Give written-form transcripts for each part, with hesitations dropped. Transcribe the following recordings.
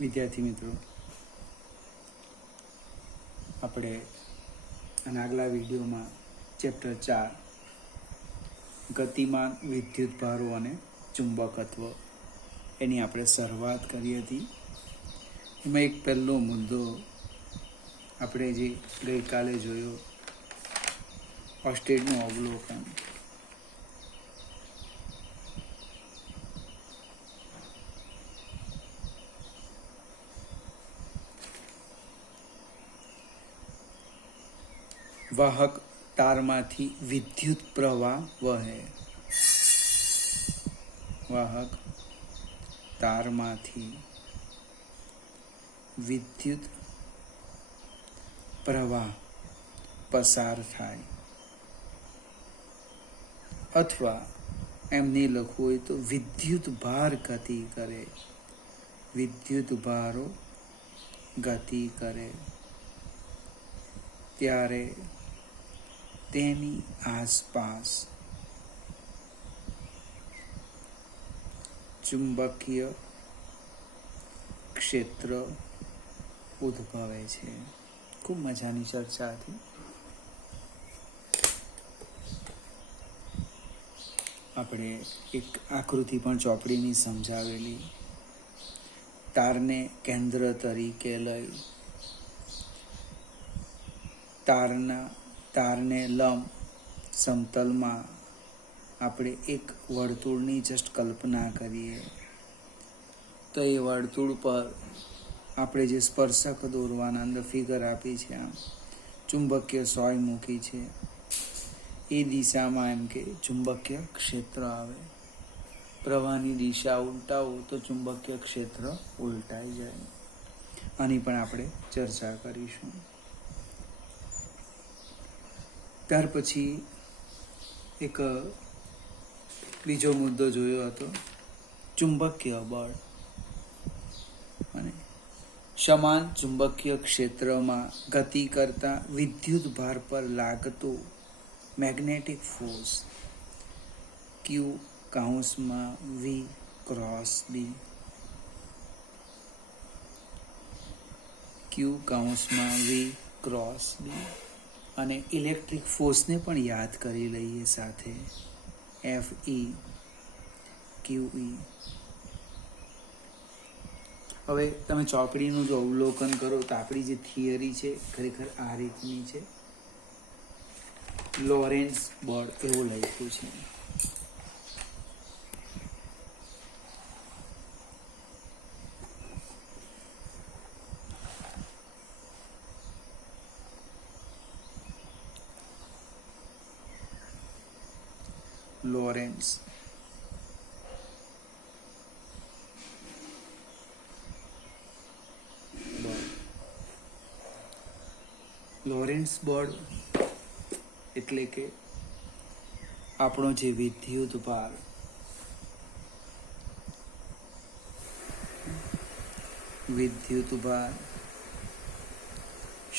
વિદ્યાર્થી મિત્રો, આપણે આગલા વિડીયોમાં ચેપ્ટર 4 ગતિમાન વિદ્યુતભારો અને ચુંબકત્વ એની આપણે શરૂઆત કરી હતી. એમાં એક પહેલો મુદ્દો આપણે જે ગઈકાલે જોયો, ઓસ્ટેડનું અવલોકન. વાહક તારમાંથી વિદ્યુત પ્રવાહ વહે. વાહક તારમાંથી વિદ્યુત પ્રવાહ પસાર થાય, અથવા એમને લખવું હોય તો વિદ્યુત ભાર ગતિ કરે. વિદ્યુત ભારો ગતિ કરે ત્યારે તેની આસપાસ ચુંબકીય ક્ષેત્ર ઉદ્ભવે છે. ખૂબ મજાની ચર્ચા હતી. આપણે એક આકૃતિ પણ ચોપડીની સમજાવેલી. તારને કેન્દ્ર તરીકે લઈ તારને લંબ સમતલમાં આપણે એક વર્તુળની જસ્ટ કલ્પના કરીએ તો એ વર્તુળ પર આપણે જે સ્પર્શક દોરવાના અંદર ફિગર આપી છે, આમ ચુંબકીય સોય મૂકી છે. એ દિશામાં એમ કે ચુંબકીય ક્ષેત્ર આવે. પ્રવાહની દિશા ઉલટાવો તો ચુંબકીય ક્ષેત્ર ઉલટાઈ જાય. આની પણ આપણે ચર્ચા કરીશું. ત્યાર પછી એક બીજો મુદ્દો જોયો હતો, ચુંબકીય બળ. અને સમાન ચુંબકીય ક્ષેત્રમાં ગતિ કરતા વિદ્યુત ભાર પર લાગતો મેગ્નેટિક ફોર્સ Q કૌંસમાં V ક્રોસ B, Q કૌંસમાં V ક્રોસ B. અને ઇલેક્ટ્રિક ફોર્સને પણ યાદ કરી લઈએ સાથે, FE QE. હવે તમે ચોપડીનું જો અવલોકન કરો તો આપણી જે થિયરી છે ખરેખર આ રીતની છે. લોરેન્સ બળ એવું લખ્યું છે. લોરેન્સ બળ એટલે કે આપણો જે વિદ્યુત ભાર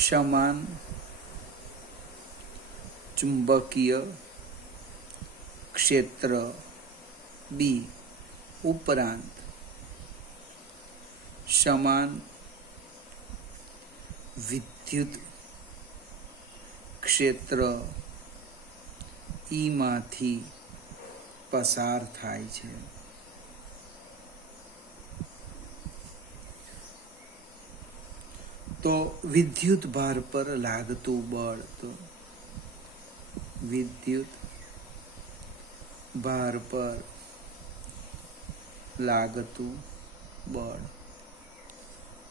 સમાન ચુંબકીય ક્ષેત્ર B ઉપરાંત સમાન વિદ્યુત ક્ષેત્ર E માંથી પસાર થાય છે. તો વિદ્યુત ભાર પર લાગતું બળ, તો વિદ્યુત ભાર પર લાગતું બળ,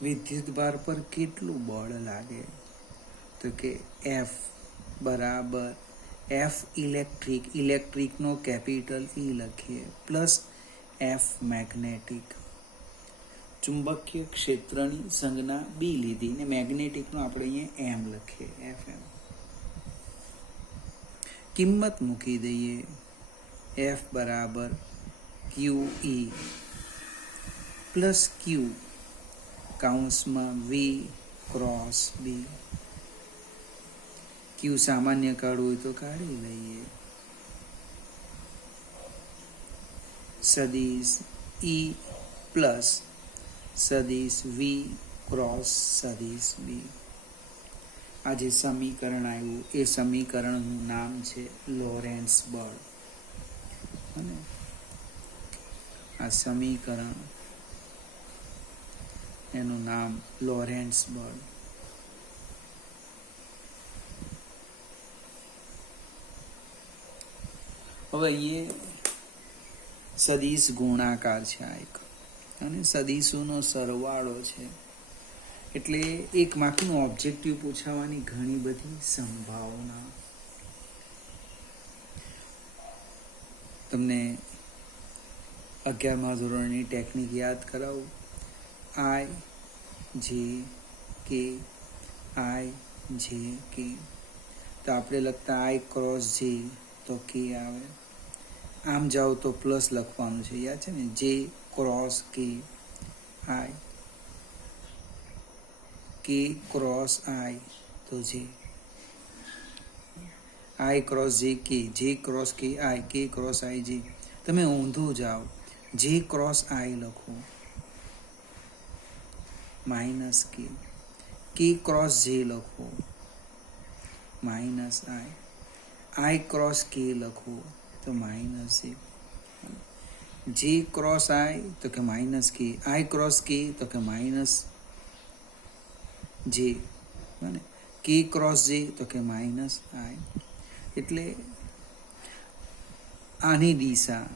વિદ્યુત ભાર પર કેટલું બળ લાગે? તો કે F બરાબર F ઇલેક્ટ્રિકનો કેપિટલ E લખીએ, પ્લસ F મેગ્નેટિક. ચુંબકીય ક્ષેત્રની સંજ્ઞા B લીધી ને મેગ્નેટિકનો આપણે અહીંયા M લખીએ, FM. કિંમત મૂકી દઈએ. F બરાબર QE પ્લસ Q કૌંસમાં V ક્રોસ B. Q સામાન્ય કાઢવું હોય તો કાઢી લઈએ. સદિશ E પ્લસ સદિશ વી ક્રોસ સદિશ વી. આ જે સમીકરણ આવ્યું એ સમીકરણનું નામ છે લોરેન્સ બળ. અને આ સમીકરણ એનું નામ લોરેન્સ બળ. હવે અહીંયા સદિશ ગુણાકાર છે આ એક, અને સદિશોનો સરવાળો છે. એટલે એક માર્કનું ઓબ્જેક્ટિવ પૂછાવાની ઘણી બધી સંભાવના. તમને 11મા ધોરણની ટેકનિક યાદ કરાવું. આઈ જે કે આઈ જે કે, તો આપણે લખતા આઈ ક્રોસ જે તો કે આવે. આમ જાઓ તો પ્લસ લખવાનું છે, યાદ છે ને, જે ક્રોસ કે આઈ, કે ક્રોસ આઈ તો જે, આઈ ક્રોસ જે ક્રોસ કે આઈ, કે ક્રોસ આઈ જે. તમે ઊંધું જાઓ, જે ક્રોસ આઈ લખો માઇનસ કે ક્રોસ જે લખો માઇનસ આઈ ક્રોસ કે લખો તો માઇનસ જે ક્રોસ આઈ તો કે માઇનસ કે, આઈ ક્રોસ કે તો કે માઇનસ જે, બને કે ક્રોસ જે તો કે માઇનસ આઈ. એટલે આની દિશા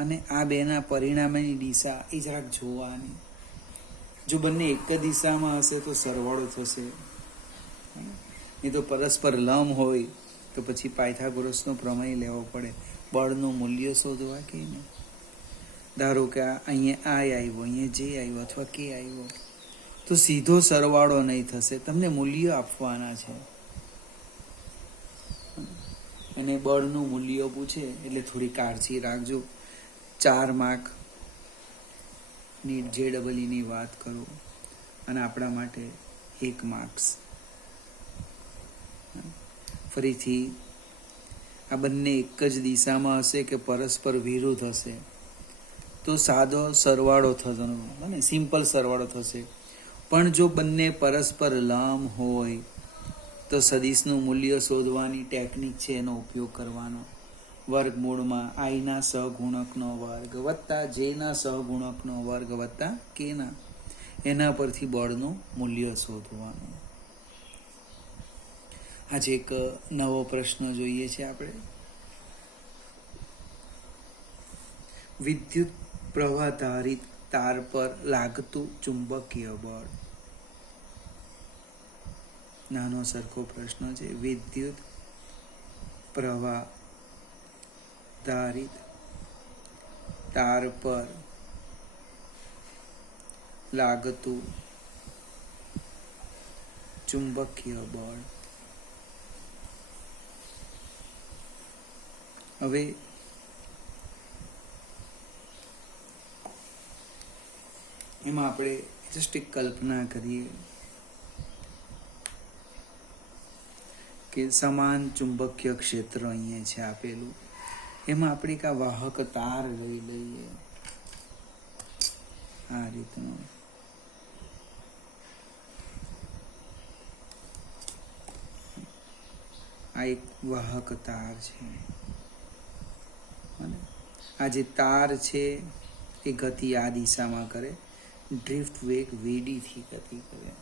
અને આ બેના પરિણામની દિશા એ જરાક જોવાની. જો બંને એક જ દિશામાં હશે તો સરવાળો થશે, નહીં તો પરસ્પર લંબ હોય તો પછી પાયથાગોરસનો પ્રમેય લેવો પડે બળનું મૂલ્ય શોધવા કે નહીં. ધારો કે અહીંયા આઈ આવ્યો, અહીંયા જે આવ્યો અથવા કે આવ્યો, તો સીધો સરવાળો નહીં થશે, તમને મૂલ્ય આપવાના છે. અને બળનું મૂલ્ય પૂછે એટલે થોડી કાળજી રાખજો. 4 માર્કની JEEની વાત કરું અને આપણા માટે 1 માર્ક્સ. ફરીથી આ બંને એક જ દિશામાં હશે કે પરસ્પર વિરુદ્ધ હશે તો સાદો સરવાળો થતો, અને સિમ્પલ સરવાળો થશે. પણ જો બંને પરસ્પર લંબ હોય તો સદિશનું મૂલ્ય શોધવાની ટેકનિક છે એનો ઉપયોગ કરવાનો. વર્ગમૂળમાં આઈના સહગુણકનો વર્ગ વત્તા જેના સહગુણકનો વર્ગ વત્તા કેના, એના પરથી બળનું મૂલ્ય શોધવાનું. આજે એક નવો પ્રશ્ન જોઈએ છે આપણે. વિદ્યુત પ્રવાહધારિત તાર પર લાગતું ચુંબકીય બળ. નાનો સરખો પ્રશ્ન છે. વિદ્યુત પ્રવાહધારિત તાર પર લાગતું ચુંબકીય બળ. હવે એમાં આપણે જસ્ટ એક કલ્પના કરીએ કે સમાન ચુંબકીય ક્ષેત્ર અહીંયા છે આપેલું. એમાં આપણે એક આ વાહક તાર લઈ લઈએ આ રીતનો. આ એક વાહક તાર છે અને આ જે તાર છે એ ગતિ આ દિશામાં કરે, ડ્રિફ્ટ વેગ VD થી ગતિ કરે.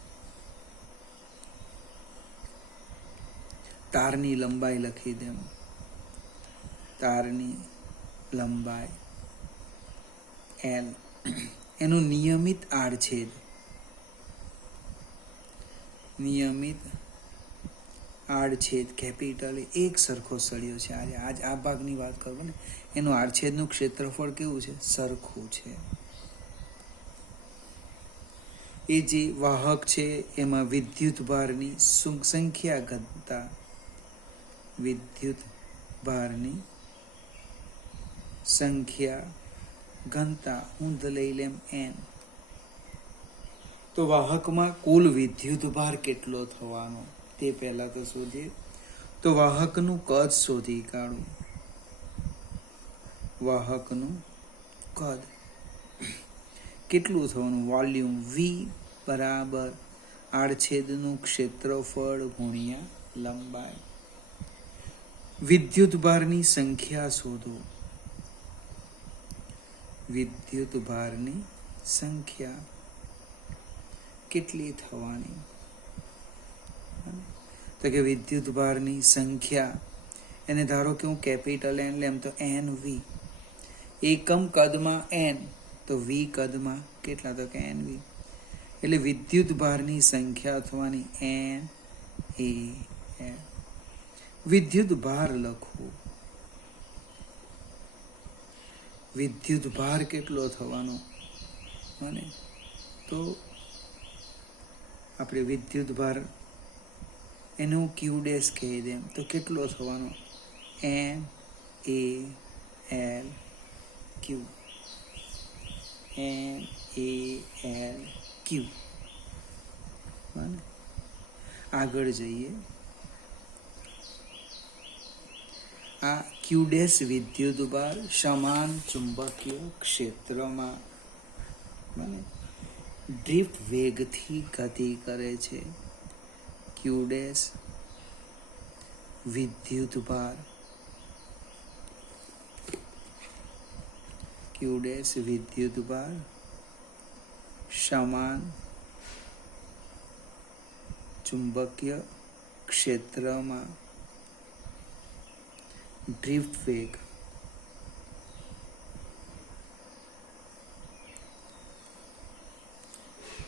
તારની લંબાઈ લખી દેમ. તારની લંબાઈ L. એનું નિયમિત આડછેદ, નિયમિત આડછેદ કેપિટલ એક સરખો સળિયો છે. આજ આ ભાગની વાત કરું ને, એનું આડછેદનું ક્ષેત્રફળ કેવું છે? સરખું છે. એ જે વાહક છે એમાં વિદ્યુત ભારની સંખ્યા ઘનતા, વિદ્યુત ભારની સંખ્યા ઘનતા ઊંધ લઈ લેમ n. તો વાહકમાં કુલ વિદ્યુત ભાર કેટલો થવાનો તે પહેલા તો શોધીએ. તો વાહકનું કદ શોધી કાઢું. વાહકનું કદ કેટલું થવાનું? વોલ્યુમ વી બરાબર આડછેદનું ક્ષેત્રફળ ગુણ્યા લંબાઈ. વિદ્યુત ભારની સંખ્યા શોધો. વિદ્યુત ભારની સંખ્યા કેટલી થવાની? તો કે વિદ્યુત ભારની સંખ્યા, એને ધારો કે હું કેપિટલ એન લેમ તો એન વી. એકમ કદમાં એન તો વી કદમાં કેટલા? તો કે એન વી. એટલે વિદ્યુત ભારની સંખ્યા થવાની એન એ એલ. વિદ્યુત ભાર લખવું. વિદ્યુત ભાર કેટલો થવાનો? અને તો આપણે વિદ્યુત ભાર એને હું ક્યુ ડેશ કહી દેમ તો કેટલો થવાનો? N A L Q. N A L Q. આગળ જઈએ. આ ક્યુ ડેશ વિદ્યુત ભાર સમાન ચુંબકીય ક્ષેત્રમાં ડ્રિફ્ટ વેગથી ગતિ કરે છે. ક્યુ ડેશ વિદ્યુત ભાર, ક્યુ ડેશ વિદ્યુત ભાર સમાન ચુંબકીય ક્ષેત્રમાં ડ્રિફ્ટ વેગ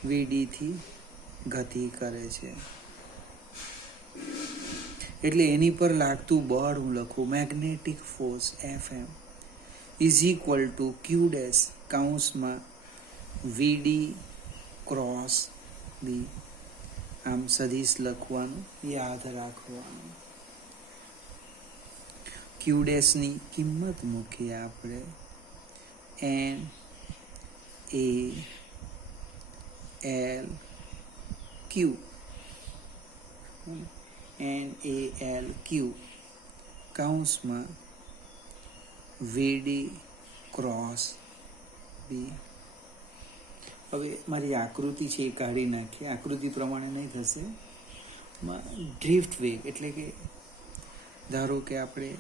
વીડી થી ગતિ કરે છે. એટલે એની પર લાગતું બળ હું લખું magnetic force FM is equal to Q dash કૌંસમાં વીડી ક્રોસ બી. આમ સદિશ લખવાનું, યાદ રાખવાનું. ક્યુ ડેશની કિંમત મૂકીએ આપણે N A L Q. N A L Q કૌંસમાં વીડી ક્રોસ બી. હવે મારી આકૃતિ છે એ કાઢી નાખીએ. આકૃતિ પ્રમાણે નહીં થશે. ડ્રિફ્ટ વેગ એટલે કે ધારો કે આપણે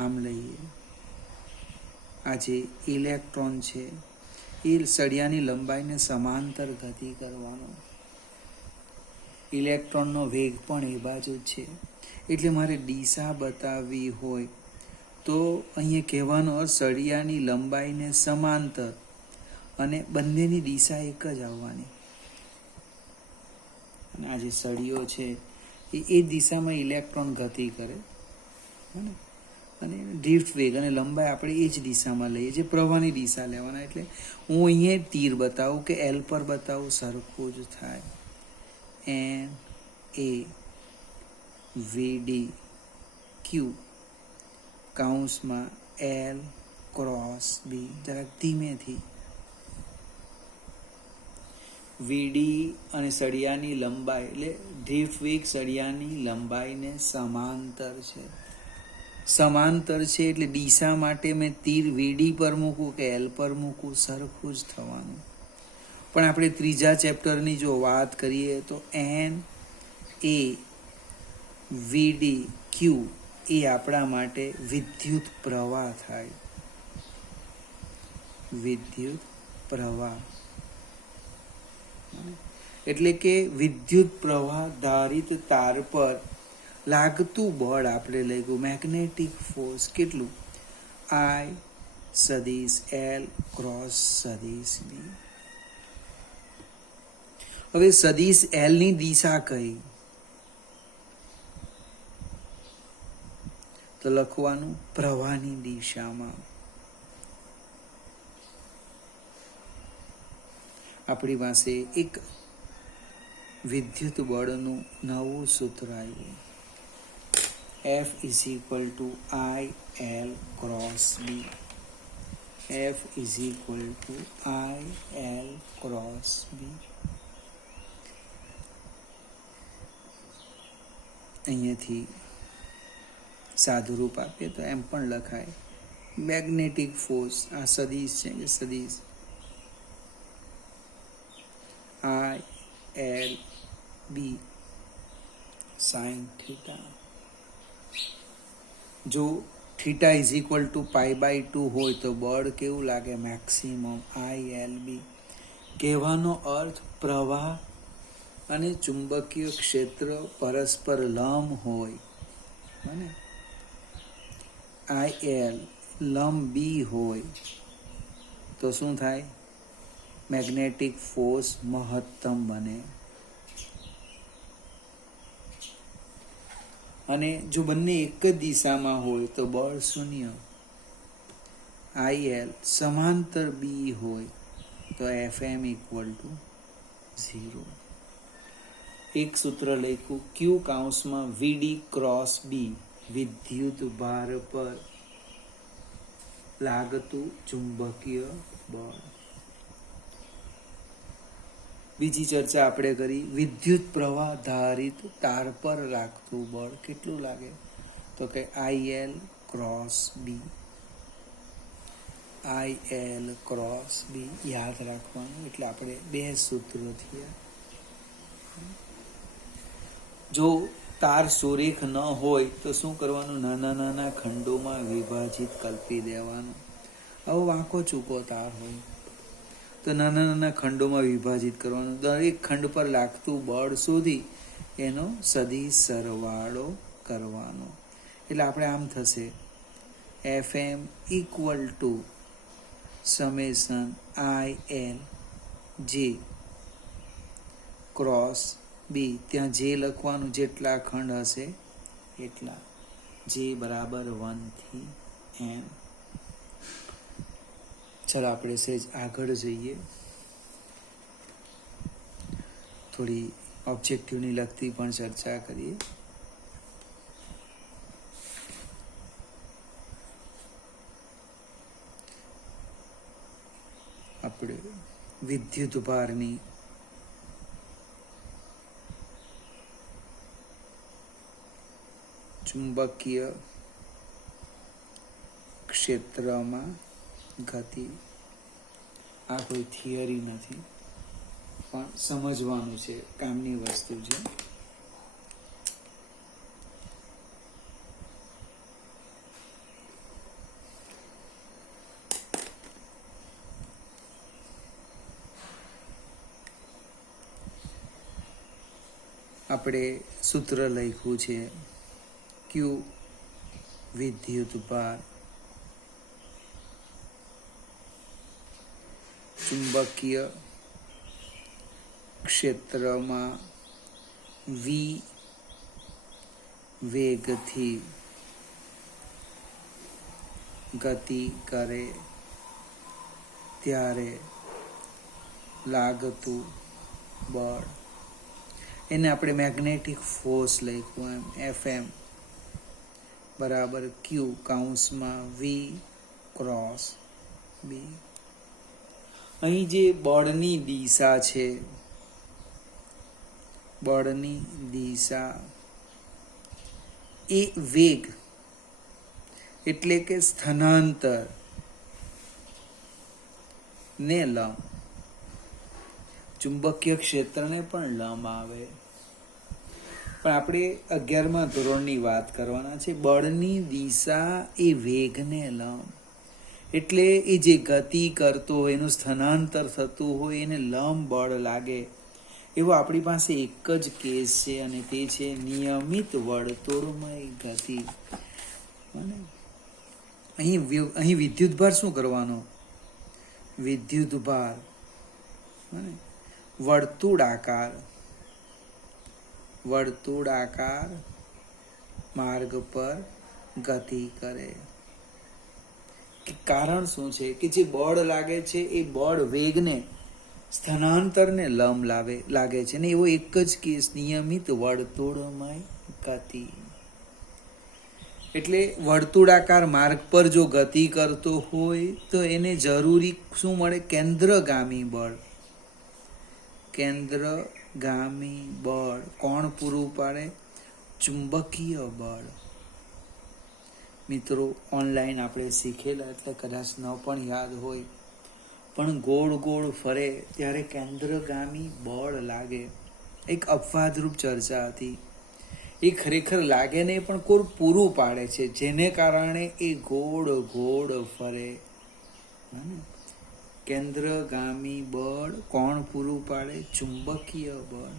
આમ લઈએ. આ જે ઇલેક્ટ્રોન છે એ સળિયાની લંબાઈને સમાંતર ગતિ કરવાનો. ઇલેક્ટ્રોનનો વેગ પણ એ બાજુ જ છે. એટલે મારે દિશા બતાવવી હોય તો અહીંયા કહેવાનો અર્થ સળિયાની લંબાઈને સમાંતર અને બંનેની દિશા એક જ આવવાની. અને આ જે સળિયો છે એ દિશામાં ઇલેક્ટ્રોન ગતિ કરે અને ડ્રિફ્ટ વેગ અને લંબાઈ આપણે એ જ દિશામાં લઈએ, જે પ્રવાહની દિશા લેવાના. એટલે હું અહીંયા તીર બતાવું કે એલ પર બતાવું, સરખું જ થાય. એન એ વીડી ક્યુ કૌંસમાં એલ ક્રોસ બી. જરાક ધીમેથી. વીડી અને સળિયાની લંબાઈ એટલે ડ્રિફ્ટ વેગ સળિયાની લંબાઈને સમાંતર છે. સમાંતર છે એટલે દિશા માટે મેં તીર વીડી પર મૂકું કે એલ પર મૂકું, સરખું જ થવાનું. પણ આપણે ત્રીજા ચેપ્ટરની જો વાત કરીએ તો એન એ વીડી ક્યુ એ આપણા માટે વિદ્યુત પ્રવાહ થાય. વિદ્યુત પ્રવાહ એટલે કે વિદ્યુત પ્રવાહ ધારિત તાર પર લાગતું બળ આપણે લઈ ગયું મેગ્નેટિક ફોર્સ. કેટલું? આઈ સદિશ એલ ક્રોસ સદિશ બી. હવે સદિશ એલ ની દિશા કઈ? તો લખવાનું પ્રવાહની દિશામાં. આપણી પાસે એક વિદ્યુત બળનું નવું સૂત્ર આવ્યું. F is equal to I L cross B. F is equal to I L cross B. અહીંયાથી સાદું રૂપ આપીએ તો એમ પણ લખાય મેગ્નેટિક ફોર્સ. આ સદિશ છે કે સદિશ ILB sin થીટા. જો થીટા ઇઝ ઇક્વલ ટુ π/2 હોય તો બળ કેવું લાગે? મેક્સિમમ. ILB કહેવાનો અર્થ પ્રવાહ અને ચુંબકીય ક્ષેત્ર પરસ્પર લંબ હોય અને IL લંબ B હોય તો શું થાય? મેગ્નેટિક ફોર્સ મહત્તમ બને. અને જો બંને એક જ દિશામાં હોય તો બળ શૂન્ય. IL સમાંતર B હોય તો FM ઇક્વલ ટુ 0. એક સૂત્ર લખ્યું, Q કૌંસમાં VD ક્રોસ B વિદ્યુત ભાર પર લાગતું ચુંબકીય બળ. બીજી ચર્ચા આપણે કરી, વિદ્યુત પ્રવાહ ધારિત તાર પર લાગતું બળ કેટલું લાગે? તો કે IL cross B. IL cross B યાદ રાખવાનું. એટલે આપણે બે સૂત્રો થયા. જો તાર સુરેખ ન હોય તો શું કરવાનું? નાના નાના ખંડોમાં વિભાજિત કલ્પી દેવાનું. હવે વાંકો ચૂકો તાર હોય તો નાના નાના ખંડોમાં વિભાજિત કરવાનું. દરેક ખંડ પર લાગતું બળ શોધી એનો સદિશ સરવાળો કરવાનો. એટલે આપણે આમ થશે, FM equal to summation IL J cross B. ત્યાં જે લખવાનું, જેટલા ખંડ હશે એટલા. J બરાબર 1 થી N. ચાલો આપણે સહેજ આગળ જઈએ. થોડી ઓબ્જેક્ટિવની લગતી પણ ચર્ચા કરીએ. આપણે વિદ્યુત ભારની ચુંબકીય ક્ષેત્રમાં ગતિ. આ કોઈ થિયરી નથી, પણ સમજવાનું છે, કામની વસ્તુ છે. આપણે સૂત્ર લખ્યું છે, Q વિદ્યુત ભાર ચુંબકીય ક્ષેત્રમાં V વેગથી ગતિ કરે ત્યારે લાગતું બળ. એને આપણે મેગ્નેટિક ફોર્સ લખ્યું એમ. FM બરાબર Q કૌંસમાં V ક્રોસ B. અહીં જે બળની દિશા છે, બળની દિશા એ વેગ એટલે કે સ્થાનાંતર ને લંબ. ચુંબકીય ક્ષેત્રને પણ લંબ આવે. પણ આપણે 11મા ધોરણની વાત કરવાના છે. બળની દિશા એ વેગને લંબ. એટલે એ જે ગતિ કરતો હોય, એનું સ્થાનાંતર થતું હોય, એને લંબ બળ લાગે. એવો આપણી પાસે એક જ કેસ છે, અને તે છે નિયમિત વર્તુળમય ગતિ. અહીં વિદ્યુતભાર શું કરવાનો? વિદ્યુતભાર વર્તુળાકાર માર્ગ પર ગતિ કરે. કારણ શું છે? કે જે બળ લાગે છે એ બળ વેગને, સ્થાનાંતરને લંબ લાગે છે. ને એવો એક જ કેસ નિયમિત વર્તુળમય ગતિ. એટલે વર્તુળાકાર માર્ગ પર જો ગતિ કરતો હોય તો એને જરૂરી શું મળે? કેન્દ્રગામી બળ. કેન્દ્રગામી બળ કોણ પૂરું પાડે? ચુંબકીય બળ. મિત્રો, ઓનલાઈન આપણે શીખેલા એટલે કદાચ ન પણ યાદ હોય પણ ગોળ ગોળ ફરે ત્યારે કેન્દ્રગામી બળ લાગે. એક અપવાદરૂપ ચર્ચા હતી. એ ખરેખર લાગે નહીં, પણ કોઈ પૂરું પાડે છે, જેને કારણે એ ગોળ ગોળ ફરે. કેન્દ્રગામી બળ કોણ પૂરું પાડે? ચુંબકીય બળ.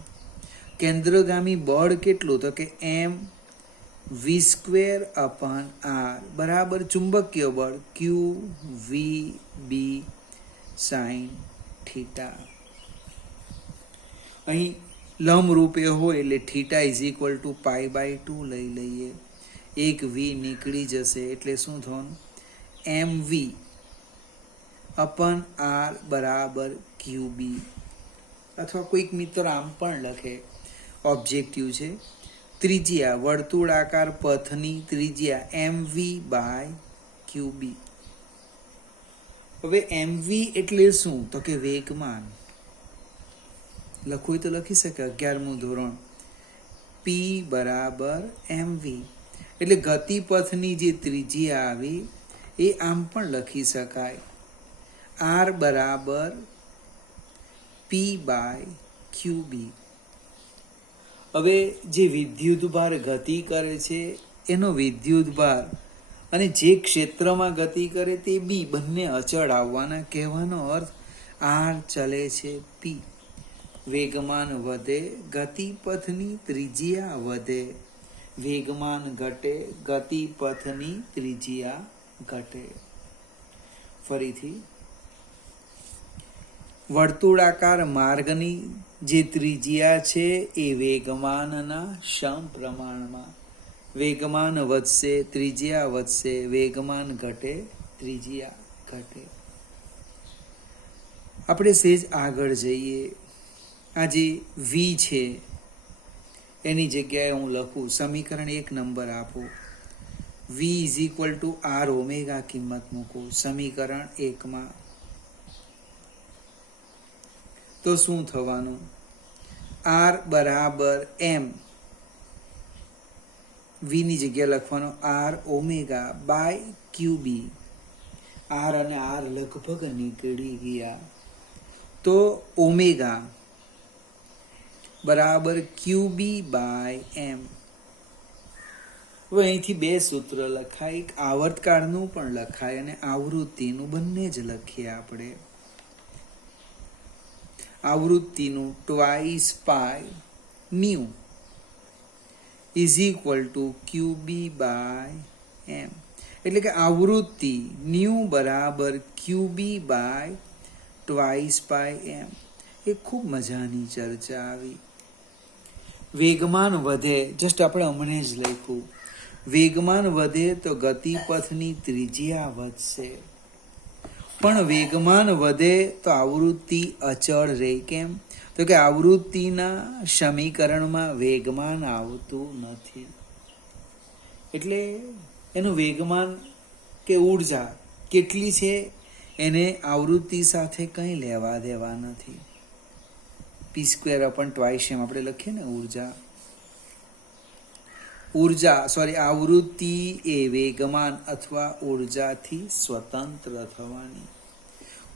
કેન્દ્રગામી બળ કેટલું? તો કે mv²/r બરાબર ચુંબકીય બળ QVB sin થીટા. અહીં લંબ રૂપે હોય એટલે થીટા = π/2 લઈ લઈએ. એક v નીકળી જશે એટલે શું થવાનું? mv/r બરાબર QB. અથવા કોઈક મિત્ર આમ પણ લખે, ઓબ્જેક્ટિવ છે, ત્રિજ્યા વર્તુળાકાર પથની ત્રિજ્યા mv/QB. હવે mv એટલે શું? તો કે વેગમાન. લખવું તો લખી શકે, 11મું ધોરણ. p બરાબર mv એટલે ગતિપથની જે ત્રિજ્યા આવી એ આમ પણ લખી શકાય, r બરાબર p/QB. હવે જે વિદ્યુતભાર ગતિ કરે છે એનો વિદ્યુતભાર અને જે ક્ષેત્રમાં ગતિ કરે તે b બંને અચળ આવવાના. કહેવાનો અર્થ r ચલે છે p. વેગમાન વધે, ગતિપથની ત્રિજ્યા વધે. વેગમાન ઘટે, ગતિપથની ત્રિજ્યા ઘટે. ફરીથી, વર્તુળાકાર માર્ગની જે ત્રિજ્યા છે એ વેગમાનના સમપ્રમાણમાં. વેગમાન વધશે, ત્રિજ્યા વધશે. વેગમાન ઘટે, ત્રિજ્યા ઘટે. આપણે સહેજ આગળ જઈએ. આ જે v છે એની જગ્યાએ હું લખું, સમીકરણ 1 નંબર આપો. v = r ઓમેગા કિંમત મૂકો સમીકરણ 1 તો શું થવાનું? r બરાબર m, v ની જગ્યા લખવાનો r ઓમેગા/QB. r અને r લગભગ નીકળી ગયા, તો ઓમેગા બરાબર QB/m. હવે અહીંથી બે સૂત્ર લખાય, એક આવર્તકાળનું પણ લખાય અને આવૃત્તિનું, બંને જ લખીએ આપણે. આવૃત્તિનું 2πν = QB/m. એટલે કે આવૃત્તિ ν બરાબર QB/2πm. એ ખૂબ મજાની ચર્ચા આવી. વેગમાન વધે, જસ્ટ આપણે હમણાં જ લખ્યું, વેગમાન વધે તો ગતિપથની ત્રિજ્યા વધશે. પણ વેગમાન વધે તો આવૃત્તિ અચળ રહે. કેમ? તો કે આવૃત્તિના સમીકરણમાં વેગમાન આવતું નથી. એટલે એનું વેગમાન કે ઉર્જા કેટલી છે એને આવૃત્તિ સાથે કંઈ લેવા દેવા નથી. p²/2m આપણે લખીએ ને આવૃત્તિ એ વેગમાન અથવા ઉર્જાથી સ્વતંત્ર થવાની.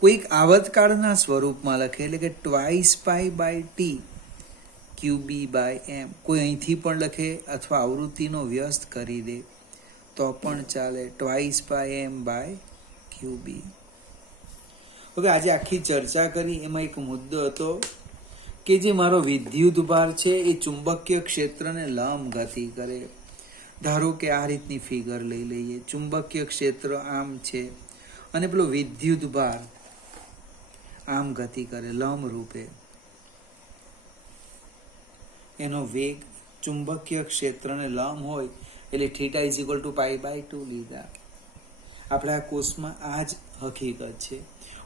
કોઈક આવર્તકાળના સ્વરૂપમાં લખે, એટલે કે 2π/T QB/m. કોઈ અહીંથી પણ લખે અથવા આવૃત્તિનો વ્યસ્ત કરી દે તો પણ ચાલે, 2πm/QB. હવે આજે આખી ચર્ચા કરી એમાં એક મુદ્દો હતો કે જે મારો વિદ્યુતભાર છે એ ચુંબકીય ક્ષેત્રને લંબ ગતિ કરે. ધારો કે આ રીતની ફિગર લઈ લઈએ, ચુંબકીય ક્ષેત્ર આમ છે અને પેલો વિદ્યુતભાર આમ ગતિ કરે લંબ રૂપે. એનો વેગ ચુંબકીય ક્ષેત્રને લંબ હોય એટલે θ = π/2 લીધા. આપણા કોર્સમાં આ જ હકીકત છે.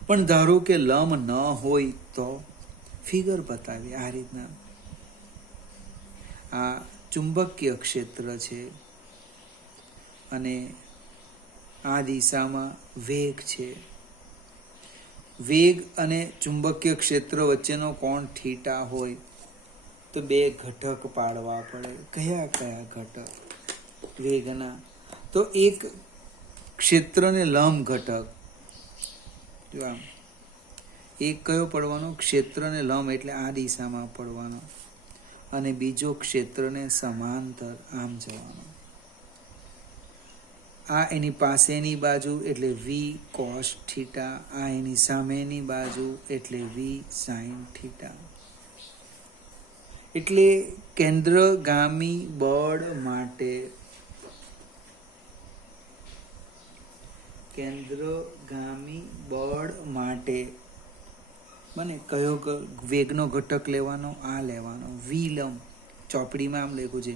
પણ ધારો કે લંબ ન હોય તો ફિગર બતાવી આ રીતના. આ ચુંબકીય ક્ષેત્ર છે અને આ દિશામાં વેગ છે. વેગ અને ચુંબકીય ક્ષેત્ર વચ્ચેનો કોણ થીટા હોય તો બે ઘટક પાડવા પડે. કયા કયા ઘટક? વેગના. તો એક ક્ષેત્રને લંબ ઘટક, જો આમ એક કયો પડવાનો? ક્ષેત્રને લંબ એટલે આ દિશામાં પડવાનો, અને બીજો ક્ષેત્રને સમાંતર આમ જવાનો. આ એની પાસેની બાજુ એટલે વી કોસ થીટા, આ એની સામેની બાજુ એટલે વી સાઇન થીટા. એટલે કેન્દ્રગામી બળ માટે મને કયો વેગનો ઘટક લેવાનો? આ લેવાનો વી લંબ. ચોપડીમાં આમ લખ્યું છે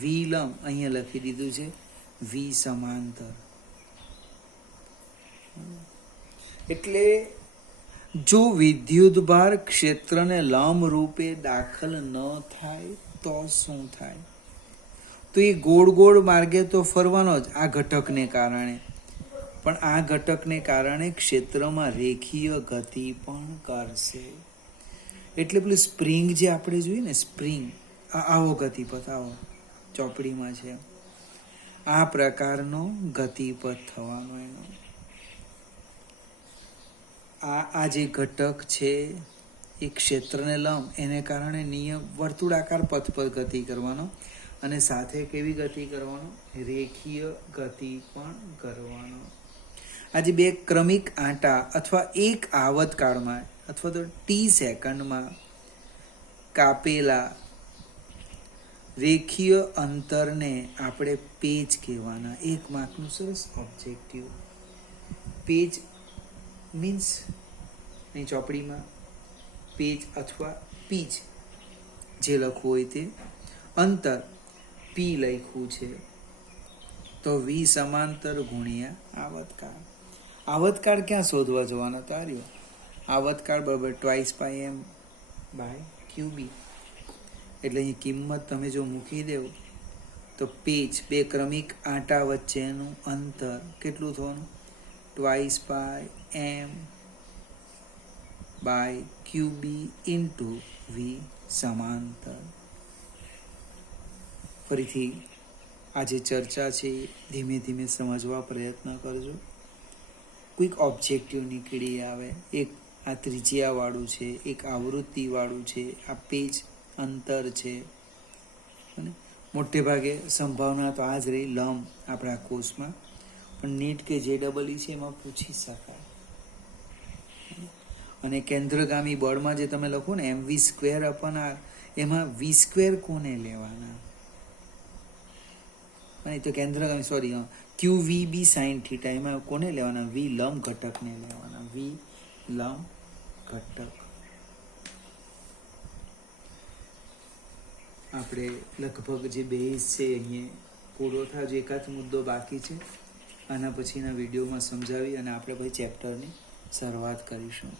વી લંબ, અહીંયા લખી દીધું છે વી સમાંતર. એટલે જો વિદ્યુતભાર ક્ષેત્રને લંબ રૂપે દાખલ ન થાય તો શું થાય? તો એ ગોળ ગોળ માર્ગે તો ફરવાનો જ આ ઘટકને કારણે, પણ આ ઘટકને કારણે ક્ષેત્રમાં રેખીય ગતિ પણ કરશે. એટલે પેલું સ્પ્રિંગ જે આપણે જોઈએ ને, સ્પ્રિંગ આવો ગતિપથ, આવો ચોપડીમાં છે, આ પ્રકારનો ગતિપથ થવાનો એનો. આ જે ઘટક છે એ ક્ષેત્રને લંબ, એને કારણે નિયમ વર્તુળાકાર પથ પર ગતિ કરવાનો, અને સાથે કેવી ગતિ કરવાનો? રેખીય ગતિ પણ કરવાનો. આજે બે ક્રમિક આંટા અથવા એક આવતકાળમાં અથવા તો ટી સેકન્ડમાં કાપેલા રેખીય અંતરને આપણે પેચ કહેવાના. એક માર્કનું સરસ ઓબ્જેક્ટિવ. પેચ મીન્સ અહીં ચોપડીમાં પેચ અથવા પીચ જે લખવું હોય તે, અંતર પી લખ્યું છે, તો વી સમાંતર ગુણ્યા આવતકાળ. આવતકાળ ક્યાં શોધવા જવાનો? તો આ રહ્યો આવતકાળ બરાબર 2πm/qb. એટલે અહીં કિંમત તમે જો મૂકી દેવ તો પેચ બે ક્રમિક આંટા વચ્ચેનું અંતર કેટલું થવાનું? 2πm/qb ઇન્ટુ વી સમાંતર. ફરીથી આ જે ચર્ચા છે ધીમે ધીમે સમજવા પ્રયત્ન કરજો. કોઈક ઓબ્જેક્ટિવ નીકળી આવે, એક આ ત્રિજ્યાવાળું છે, એક આવૃત્તિવાળું છે, આ પેજ અંતર છે, અને મોટે ભાગે સંભાવના તો આ જ રહી લંબ આપણા કોર્સમાં, પણ નીટ કે JEE છે એમાં પૂછી શકાય. અને કેન્દ્રગામી બળમાં જે તમે લખો ને mv²/r, એમાં v² કોને લેવાના? અને તો કેન્દ્રગામી QVB sin થીટા, એમાં કોને લેવાના? વી લંબ ઘટકને લેવાના. વી લંબ ઘટક. આપણે લગભગ જે બેઝ છે અહીંયા પૂરો થાય. જે એકાદ મુદ્દો બાકી છે આના પછીના વિડીયોમાં સમજાવી અને આપણે પછી ચેપ્ટરની શરૂઆત કરીશું.